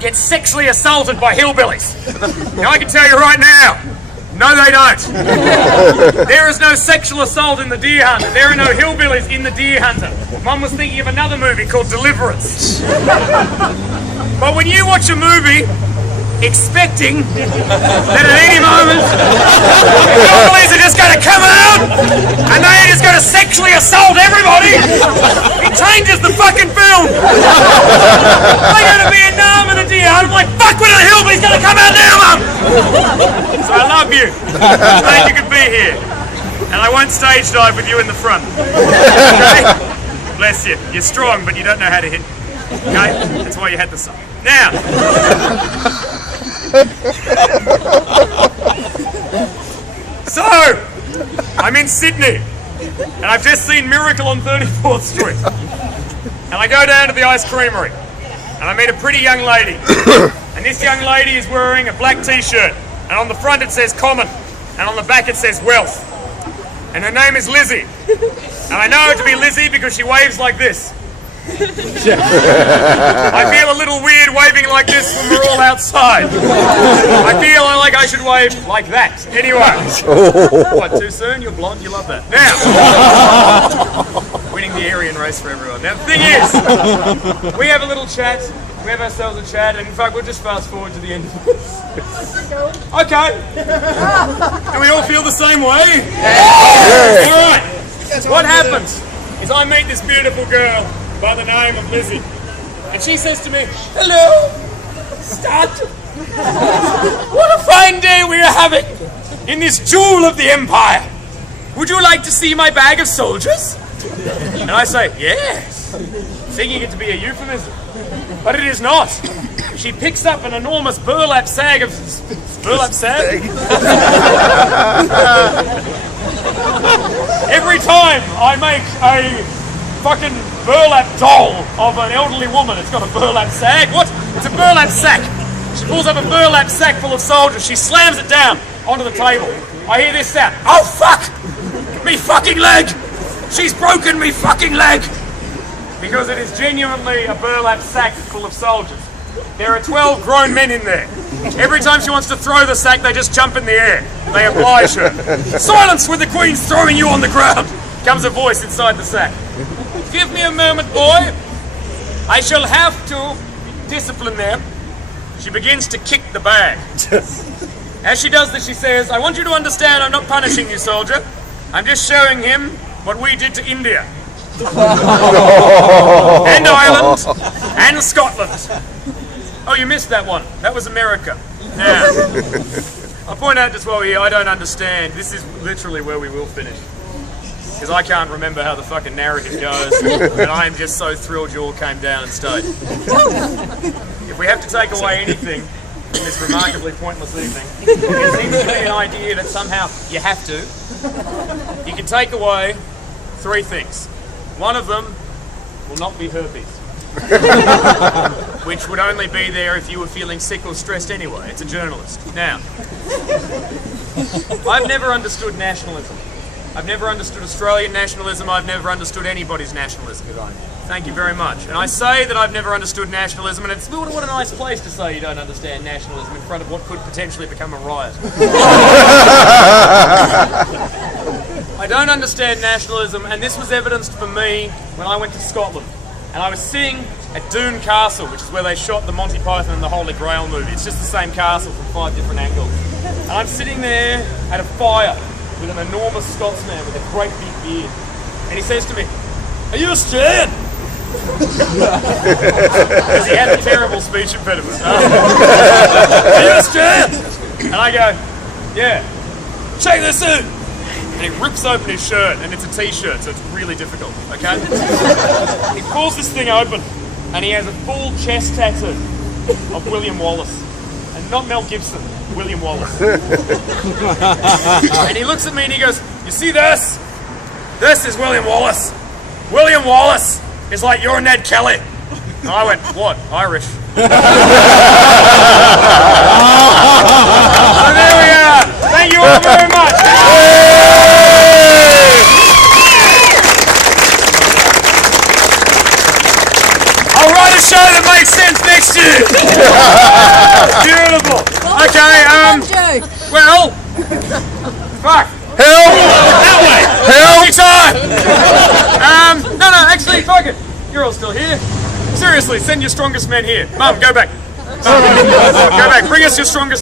get sexually assaulted by hillbillies. Now I can tell you right now, no they don't. There is no sexual assault in The Deer Hunter. There are no hillbillies in The Deer Hunter. Mum was thinking of another movie called Deliverance. But when you watch a movie expecting that at any moment the hillbillies are just going to come out and they're just going to sexually assault everybody, it changes the fucking film. They're going to be a Nam and a Deer Hunter. I'm like, fuck, when are the hillbillies going to come out now, Mum? So I love you. I'm glad you could be here. And I won't stage dive with you in the front. Okay? Bless you. You're strong, but you don't know how to hit. Okay? That's why you had the song. Now. So, I'm in Sydney, and I've just seen Miracle on 34th Street. And I go down to the ice creamery, and I meet a pretty young lady. And this young lady is wearing a black t-shirt, and on the front it says Common, and on the back it says Wealth. And her name is Lizzie. And I know her to be Lizzie because she waves like this. I feel a little weird waving like this when we're all outside. I feel like I should wave like that. Anyway. What, too soon? You're blonde, you love that. Now, winning the Aryan race for everyone. Now, the thing is, we have a little chat. We have ourselves a chat, and in fact, we'll just fast forward to the end of this. Okay. Do we all feel the same way? Yeah. All right. What happens is I meet this beautiful girl by the name of Lizzie, and she says to me, "Hello, Stud. What a fine day we are having in this jewel of the empire. Would you like to see my bag of soldiers?" And I say, "Yes," thinking it to be a euphemism, but it is not. She picks up an enormous burlap sack of every time I make a fucking burlap doll of an elderly woman, it's got a burlap sack. What? It's a burlap sack. She pulls up a burlap sack full of soldiers. She slams it down onto the table. I hear this sound. Oh fuck! Me fucking leg! She's broken me fucking leg! Because it is genuinely a burlap sack full of soldiers. There are 12 grown men in there. Every time she wants to throw the sack, they just jump in the air. They oblige her. "Silence when the Queen's throwing you on the ground!" comes a voice inside the sack. "Give me a moment, boy. I shall have to discipline them." She begins to kick the bag. As she does this, she says, "I want you to understand I'm not punishing you, soldier. I'm just showing him what we did to India. And Ireland. And Scotland." Oh, you missed that one. That was America. Now, I'll point out just while we're here, I don't understand. This is literally where we will finish. Because I can't remember how the fucking narrative goes, and I am just so thrilled you all came down and stayed. If we have to take away anything from this remarkably pointless evening, it seems to be an idea that somehow you have to. You can take away 3 things. One of them will not be herpes, which would only be there if you were feeling sick or stressed anyway. It's a journalist. Now, I've never understood nationalism. I've never understood Australian nationalism. I've never understood anybody's nationalism. Thank you very much. And I say that I've never understood nationalism, and it's what a nice place to say you don't understand nationalism in front of what could potentially become a riot. I don't understand nationalism, and this was evidenced for me when I went to Scotland. And I was sitting at Doon Castle, which is where they shot the Monty Python and the Holy Grail movie. It's just the same castle from 5 different angles. And I'm sitting there at a fire with an enormous Scotsman with a great big beard. And he says to me, "Are you Australian?" Because he had a terrible speech impediment. "Are you Australian?" And I go, "Yeah." "Check this out." And he rips open his shirt, and it's a t-shirt, so it's really difficult, okay? He pulls this thing open, and he has a full chest tattoo of William Wallace. And not Mel Gibson, William Wallace. And he looks at me and he goes, "You see this? This is William Wallace. William Wallace is like your Ned Kelly." And I went, "What? Irish?" So there we are. Thank you all very much. I'll write a show that makes sense next year. Fuck. Help! That way. Help! No, actually, fuck it. You're all still here. Seriously, send your strongest men here. Mum, go back. Mum, go back. Bring us your strongest